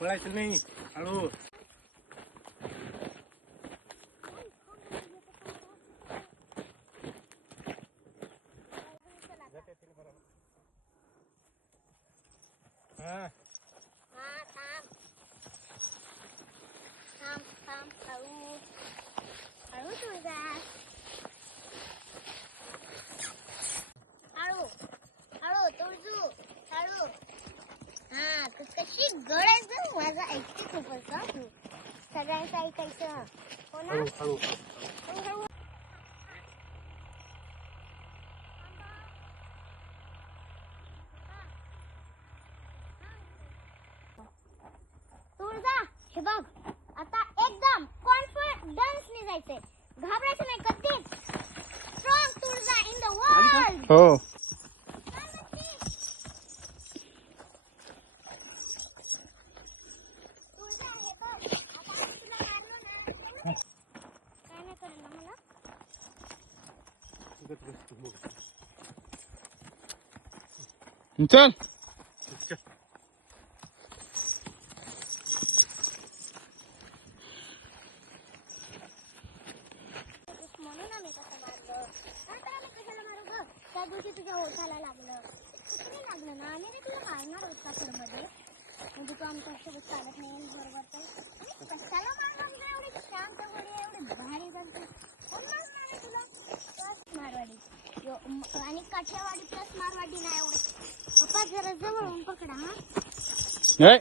पळायचं नाही, हळू. कशी गळायचं माझं ऐकते खूपच सगळ्यांचं ऐकायचं हो ना. तुळजा हे बघ आता एकदम कॉन्फिडन्सने जायचंय, घाबरायचं नाही कधीच. Strong Tulja in the world. हो चल. म्हणून आम्ही कसं मारलं, नंतर आम्ही कशाला मारू ग. त्या दिवशी तुझ्या ओठाला लागलं, किती लागलं ना. आम्ही तुला मारणार होता मध्ये, म्हणजे तू आमच्यासोबत चालत नाही बरोबर. तर कशाला मारणार तुला, एवढी शांत वडी, एवढी भारी करते कोण मारणार आहे तुला. प्लस मारवाडी आणि काठियावाडी प्लस मारवाडी नाही एवढं. पप्पा जरा जवळून पकडा. हा